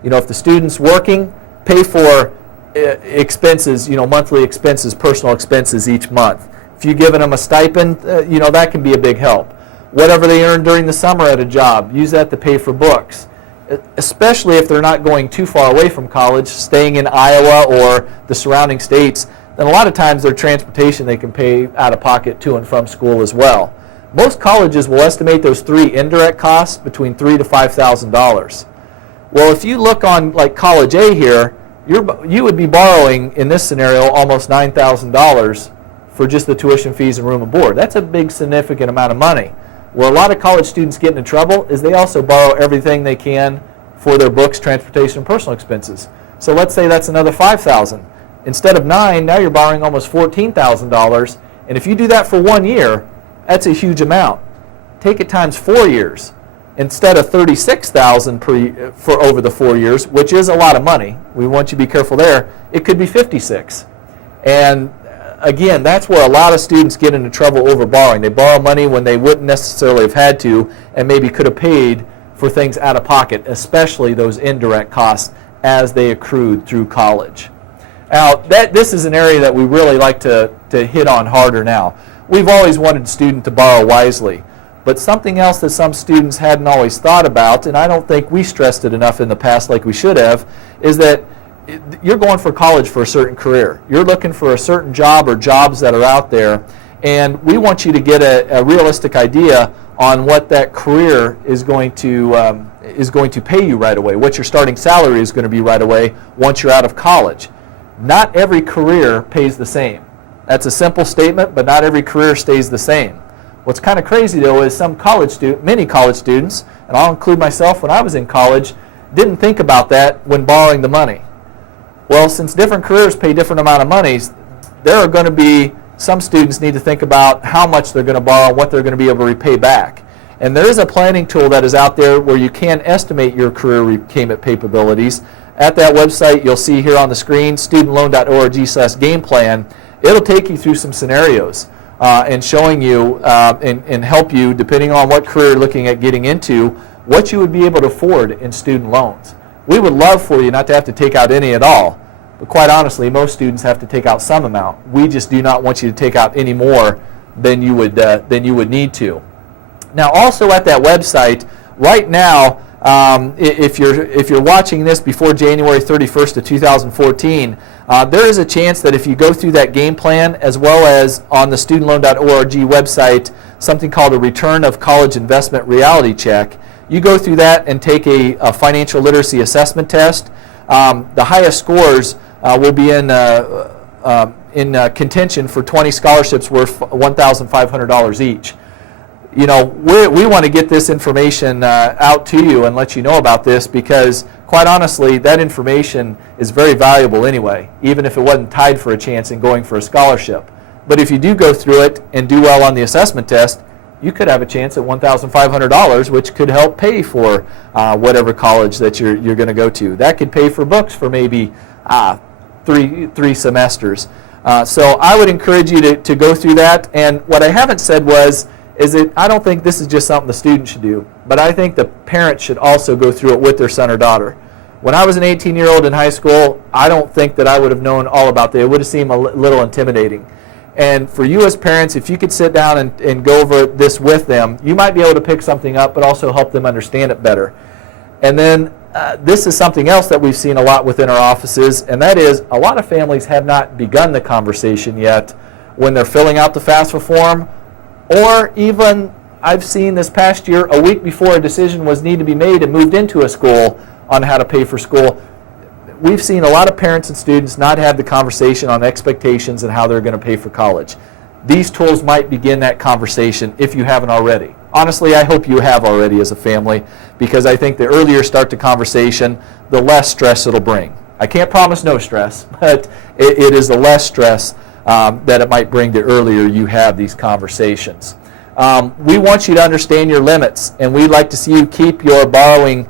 If the student's working, pay for expenses, monthly expenses, personal expenses each month. If you're giving them a stipend, that can be a big help. Whatever they earn during the summer at a job, use that to pay for books. Especially if they're not going too far away from college, staying in Iowa or the surrounding states, then a lot of times their transportation they can pay out of pocket to and from school as well. Most colleges will estimate those 3 indirect costs between $3,000 to $5,000. Well, if you look on like College A here, you would be borrowing, in this scenario, almost $9,000 for just the tuition fees and room and board. That's a big, significant amount of money. Where a lot of college students get into trouble is they also borrow everything they can for their books, transportation, and personal expenses. So let's say that's another $5,000. Instead of $9,000, now you're borrowing almost $14,000. And if you do that for 1 year, that's a huge amount. Take it times 4 years. Instead of $36,000 for over the 4 years, which is a lot of money, we want you to be careful there, it could be $56,000. And again, that's where a lot of students get into trouble over borrowing. They borrow money when they wouldn't necessarily have had to and maybe could have paid for things out of pocket, especially those indirect costs as they accrued through college. Now, this is an area that we really like to hit on harder now. we've always wanted a student to borrow wisely. But something else that some students hadn't always thought about, and I don't think we stressed it enough in the past like we should have, is that you're going for college for a certain career. You're looking for a certain job or jobs that are out there, and we want you to get a realistic idea on what that career is going to pay you right away, what your starting salary is going to be right away once you're out of college. Not every career pays the same. That's a simple statement, but not every career stays the same. What's kind of crazy though is many college students, and I'll include myself when I was in college, didn't think about that when borrowing the money. Well, since different careers pay different amount of monies, there are going to be some students need to think about how much they're going to borrow and what they're going to be able to repay back. And there is a planning tool that is out there where you can estimate your career repayment capabilities. At that website, you'll see here on the screen, studentloan.org/game plan. It'll take you through some scenarios and showing you and help you, depending on what career you're looking at getting into, what you would be able to afford in student loans. We would love for you not to have to take out any at all, but quite honestly, most students have to take out some amount. We just do not want you to take out any more than you would need to. Now, also at that website, right now, if you're watching this before January 31st of 2014, there is a chance that if you go through that game plan, as well as on the studentloan.org website, something called a Return of College Investment Reality Check, you go through that and take a financial literacy assessment test. The highest scores will be in contention for 20 scholarships worth $1,500 each. You know, we want to get this information out to you and let you know about this because, quite honestly, that information is very valuable anyway, even if it wasn't tied for a chance in going for a scholarship. But if you do go through it and do well on the assessment test, you could have a chance at $1,500, which could help pay for whatever college that you're going to go to. That could pay for books for maybe three semesters. So I would encourage you to go through that. And what I haven't said is that I don't think this is just something the student should do, but I think the parents should also go through it with their son or daughter. When I was an 18-year-old in high school, I don't think that I would have known all about that. It would have seemed a little intimidating. And for you as parents, if you could sit down and go over this with them, you might be able to pick something up, but also help them understand it better. And then this is something else that we've seen a lot within our offices, and that is a lot of families have not begun the conversation yet when they're filling out the FAFSA form. Or even, I've seen this past year, a week before a decision was needed to be made and moved into a school on how to pay for school, we've seen a lot of parents and students not have the conversation on expectations and how they're going to pay for college. These tools might begin that conversation if you haven't already. Honestly, I hope you have already as a family, because I think the earlier you start the conversation, the less stress it'll bring. I can't promise no stress, but it is the less stress that it might bring the earlier you have these conversations. We want you to understand your limits, and we'd like to see you keep your borrowing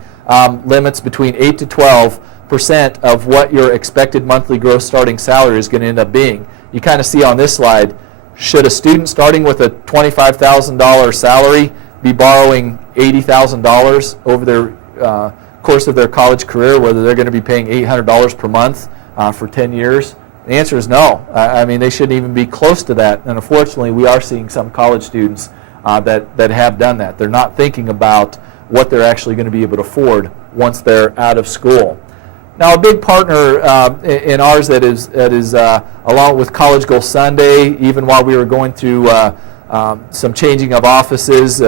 limits between 8 to 12% of what your expected monthly gross starting salary is going to end up being. You kind of see on this slide, should a student starting with a $25,000 salary be borrowing $80,000 over their course of their college career, whether they're going to be paying $800 per month for 10 years? The answer is no. I mean, they shouldn't even be close to that. And unfortunately, we are seeing some college students that have done that. They're not thinking about what they're actually going to be able to afford once they're out of school. Now, a big partner in ours that is along with College Goal Sunday, even while we were going through some changing of offices,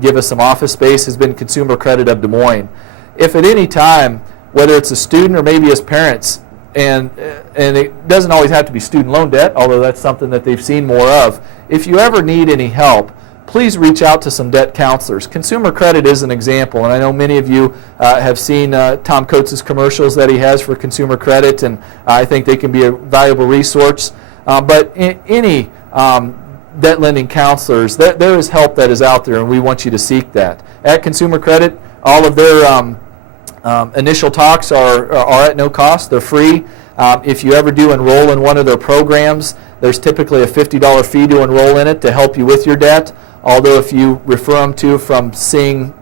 give us some office space, has been Consumer Credit of Des Moines. If at any time, whether it's a student or maybe as parents, and it doesn't always have to be student loan debt, although that's something that they've seen more of. If you ever need any help, please reach out to some debt counselors. Consumer Credit is an example, and I know many of you have seen Tom Coates' commercials that he has for Consumer Credit, and I think they can be a valuable resource. But any debt lending counselors, there is help that is out there, and we want you to seek that. At Consumer Credit, all of their initial talks are at no cost. They're free. If you ever do enroll in one of their programs, there's typically a $50 fee to enroll in it to help you with your debt. Although if you refer them from seeing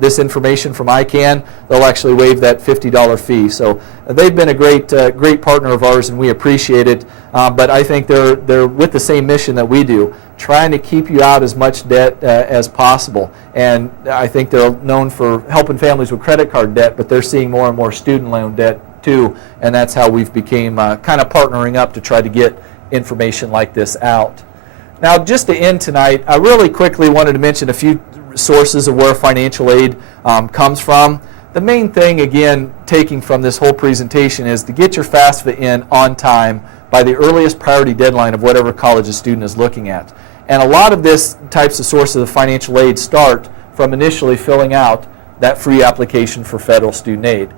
this information from ICANN, they'll actually waive that $50 fee. So they've been a great partner of ours, and we appreciate it. but I think they're with the same mission that we do, trying to keep you out as much debt as possible. And I think they're known for helping families with credit card debt, but they're seeing more and more student loan debt too, and that's how we've became kind of partnering up to try to get information like this out. Now, just to end tonight, I really quickly wanted to mention a few sources of where financial aid comes from. The main thing, again, taking from this whole presentation is to get your FAFSA in on time by the earliest priority deadline of whatever college a student is looking at. And a lot of this types of sources of financial aid start from initially filling out that free application for federal student aid.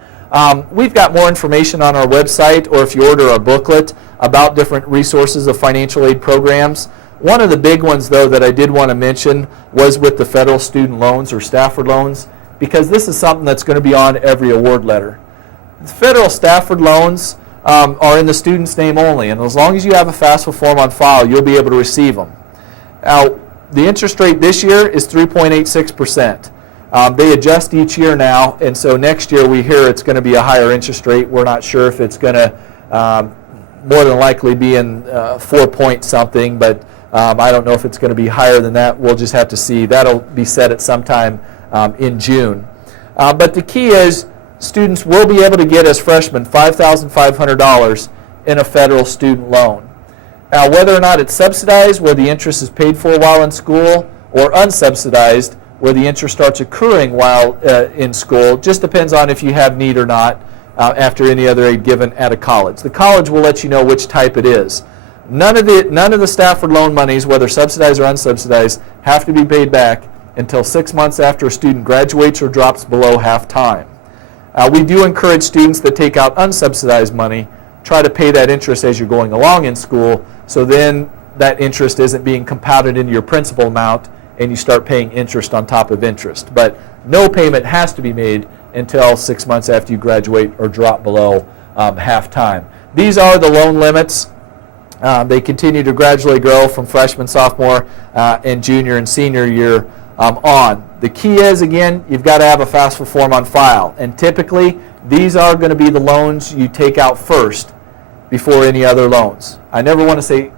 We've got more information on our website, or if you order a booklet about different resources of financial aid programs. One of the big ones, though, that I did want to mention was with the federal student loans or Stafford loans, because this is something that's going to be on every award letter. The federal Stafford loans are in the student's name only, and as long as you have a FAFSA form on file, you'll be able to receive them. Now, the interest rate this year is 3.86%. They adjust each year now, and so next year we hear it's going to be a higher interest rate. We're not sure if it's going to more than likely be in 4 point something, but I don't know if it's going to be higher than that. We'll just have to see. That'll be set at some time in June. But the key is students will be able to get as freshmen $5,500 in a federal student loan. Now, whether or not it's subsidized, where the interest is paid for while in school, or unsubsidized, where the interest starts accruing while in school, just depends on if you have need or not after any other aid given at a college. The college will let you know which type it is. None of the Stafford loan monies, whether subsidized or unsubsidized, have to be paid back until 6 months after a student graduates or drops below half-time. We do encourage students that take out unsubsidized money, try to pay that interest as you're going along in school, so then that interest isn't being compounded into your principal amount and you start paying interest on top of interest. But no payment has to be made until 6 months after you graduate or drop below half-time. These are the loan limits. They continue to gradually grow from freshman, sophomore, and junior and senior year on. The key is, again, you've got to have a FAFSA form on file. And typically, these are going to be the loans you take out first before any other loans. I never want to say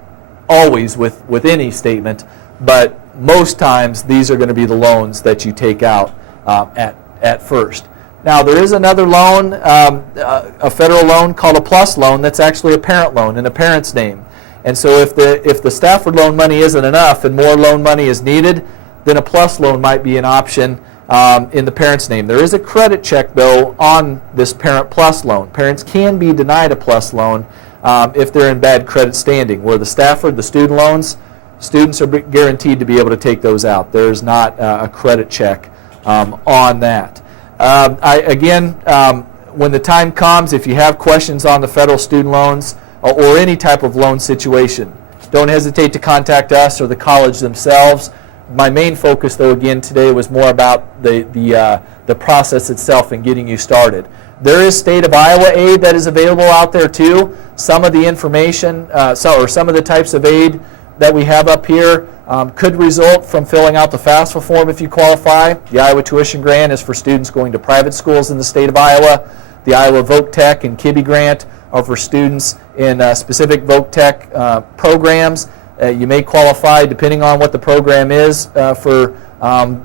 always with any statement, but most times these are going to be the loans that you take out at first. Now, there is another loan, a federal loan called a PLUS loan that's actually a parent loan in a parent's name. And so if the Stafford loan money isn't enough and more loan money is needed, then a PLUS loan might be an option in the parent's name. There is a credit check, though, on this Parent PLUS loan. Parents can be denied a PLUS loan if they're in bad credit standing, where the Stafford, the student loans, students are guaranteed to be able to take those out. There's not a credit check on that. When the time comes, if you have questions on the federal student loans or any type of loan situation, don't hesitate to contact us or the college themselves. My main focus, though, again today was more about the process itself and getting you started. There is State of Iowa aid that is available out there too. Some of the information, some of the types of aid that we have up here could result from filling out the FAFSA form if you qualify. The Iowa Tuition Grant is for students going to private schools in the state of Iowa. The Iowa Voc Tech and KIBI Grant are for students in specific Voc Tech programs. You may qualify, depending on what the program is, for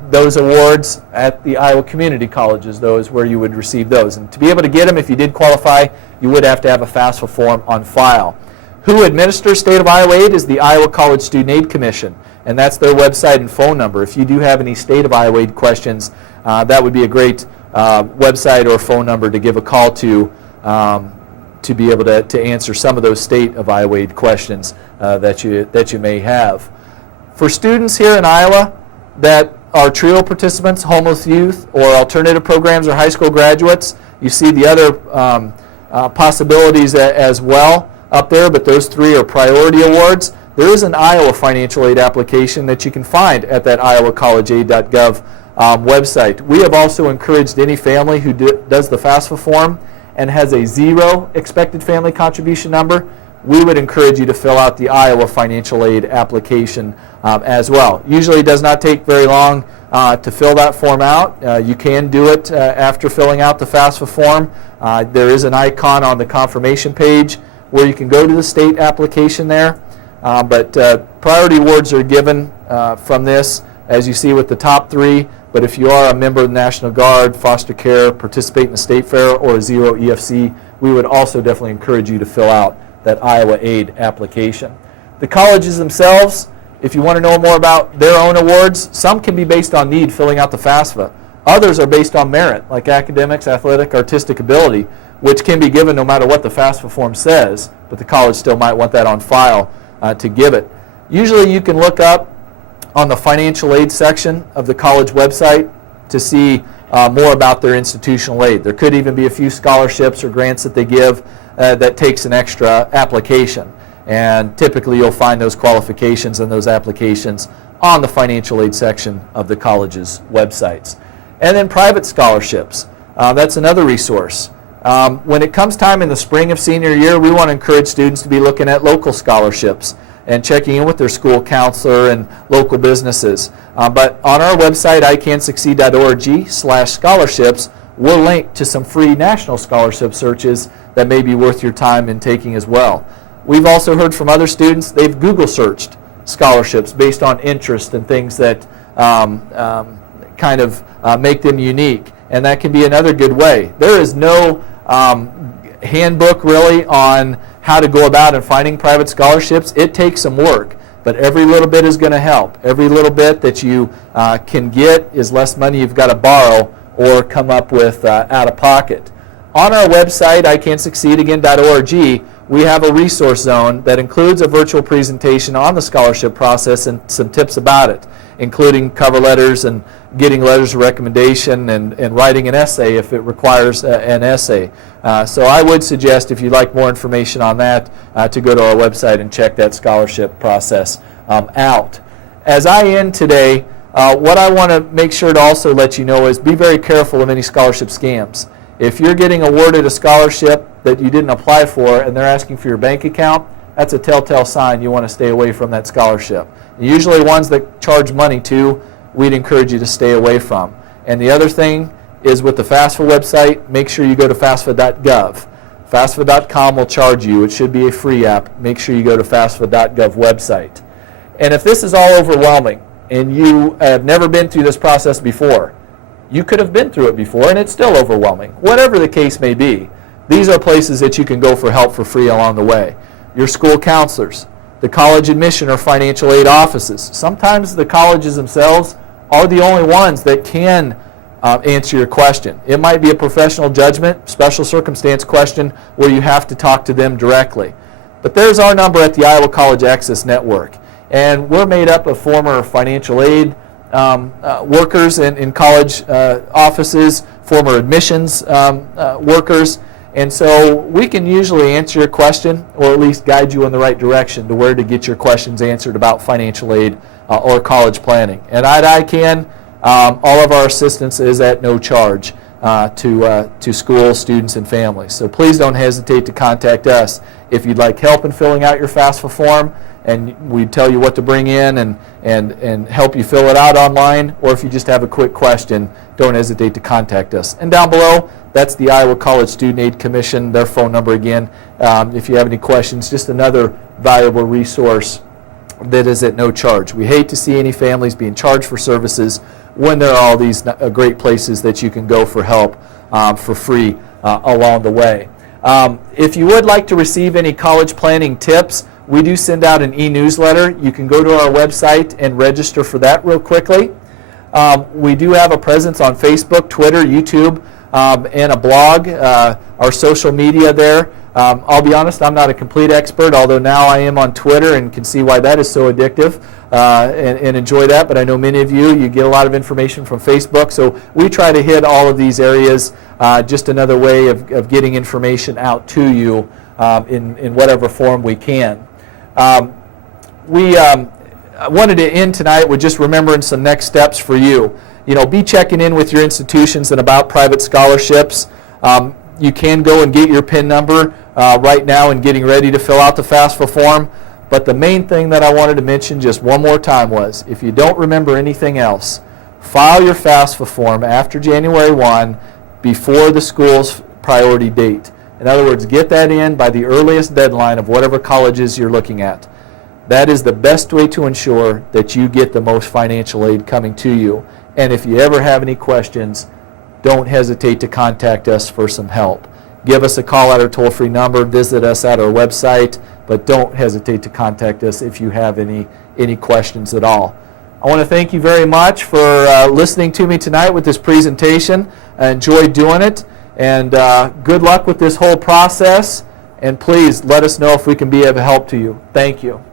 those awards at the Iowa community colleges, though, is where you would receive those. And to be able to get them, if you did qualify, you would have to have a FAFSA form on file. Who administers State of Iowa aid is the Iowa College Student Aid Commission, and that's their website and phone number. If you do have any State of Iowa aid questions, that would be a great website or phone number to give a call to be able to answer some of those State of Iowa aid questions that you may have. For students here in Iowa that are TRIO participants, homeless youth, or alternative programs or high school graduates, you see the other possibilities as well up there, but those three are priority awards. There is an Iowa financial aid application that you can find at that iowacollegeaid.gov website. We have also encouraged any family who does the FAFSA form and has a 0 expected family contribution number, we would encourage you to fill out the Iowa financial aid application as well. Usually it does not take very long to fill that form out. You can do it after filling out the FAFSA form. There is an icon on the confirmation page where you can go to the state application there. But priority awards are given from this, as you see with the top 3. But if you are a member of the National Guard, foster care, participate in the state fair, or a Zero EFC, we would also definitely encourage you to fill out that Iowa Aid application. The colleges themselves, if you want to know more about their own awards, some can be based on need, filling out the FAFSA. Others are based on merit, like academics, athletic, artistic ability, which can be given no matter what the FAFSA form says, but the college still might want that on file to give it. Usually you can look up on the financial aid section of the college website to see more about their institutional aid. There could even be a few scholarships or grants that they give that takes an extra application. And typically you'll find those qualifications and those applications on the financial aid section of the college's websites. And then private scholarships. That's another resource. When it comes time in the spring of senior year, we want to encourage students to be looking at local scholarships and checking in with their school counselor and local businesses. But on our website, icansucceed.org/scholarships, we'll link to some free national scholarship searches that may be worth your time in taking as well. We've also heard from other students, they've Google searched scholarships based on interest and things that kind of make them unique. And that can be another good way. There is no handbook really on how to go about and finding private scholarships. It takes some work, but every little bit is going to help. Every little bit that you can get is less money you've got to borrow or come up with out of pocket. On our website, icansucceedagain.org, we have a resource zone that includes a virtual presentation on the scholarship process and some tips about it, including cover letters and getting letters of recommendation and writing an essay if it requires an essay. So I would suggest, if you'd like more information on that, to go to our website and check that scholarship process out. As I end today, what I want to make sure to also let you know is be very careful of any scholarship scams. If you're getting awarded a scholarship that you didn't apply for and they're asking for your bank account, that's a telltale sign you want to stay away from that scholarship. Usually ones that charge money too, we'd encourage you to stay away from. And the other thing is with the FAFSA website, make sure you go to FAFSA.gov. FAFSA.com will charge you. It should be a free app. Make sure you go to FAFSA.gov website. And if this is all overwhelming and you have never been through this process before, you could have been through it before and it's still overwhelming. Whatever the case may be, these are places that you can go for help for free along the way. Your school counselors, the college admission or financial aid offices. Sometimes the colleges themselves are the only ones that can answer your question. It might be a professional judgment, special circumstance question where you have to talk to them directly. But there's our number at the Iowa College Access Network. And we're made up of former financial aid workers in college offices, former admissions workers. And so we can usually answer your question or at least guide you in the right direction to where to get your questions answered about financial aid or college planning. And at ICANN, all of our assistance is at no charge to schools, students, and families. So please don't hesitate to contact us if you'd like help in filling out your FAFSA form, and we tell you what to bring in and help you fill it out online, or if you just have a quick question, don't hesitate to contact us. And down below, that's the Iowa College Student Aid Commission, their phone number again. If you have any questions, just another valuable resource that is at no charge. We hate to see any families being charged for services when there are all these great places that you can go for help for free along the way. If you would like to receive any college planning tips, we do send out an e-newsletter. You can go to our website and register for that real quickly. We do have a presence on Facebook, Twitter, YouTube, and a blog, our social media there. I'll be honest, I'm not a complete expert, although now I am on Twitter and can see why that is so addictive and enjoy that. But I know many of you get a lot of information from Facebook. So we try to hit all of these areas, just another way of getting information out to you in whatever form we can. We wanted to end tonight with just remembering some next steps for you. You know, be checking in with your institutions and about private scholarships. You can go and get your PIN number right now and getting ready to fill out the FAFSA form. But the main thing that I wanted to mention just one more time was, if you don't remember anything else, file your FAFSA form after January 1 before the school's priority date. In other words, get that in by the earliest deadline of whatever colleges you're looking at. That is the best way to ensure that you get the most financial aid coming to you. And if you ever have any questions, don't hesitate to contact us for some help. Give us a call at our toll-free number, visit us at our website, but don't hesitate to contact us if you have any questions at all. I want to thank you very much for listening to me tonight with this presentation. I enjoyed doing it, and good luck with this whole process, and please let us know if we can be of help to you. Thank you.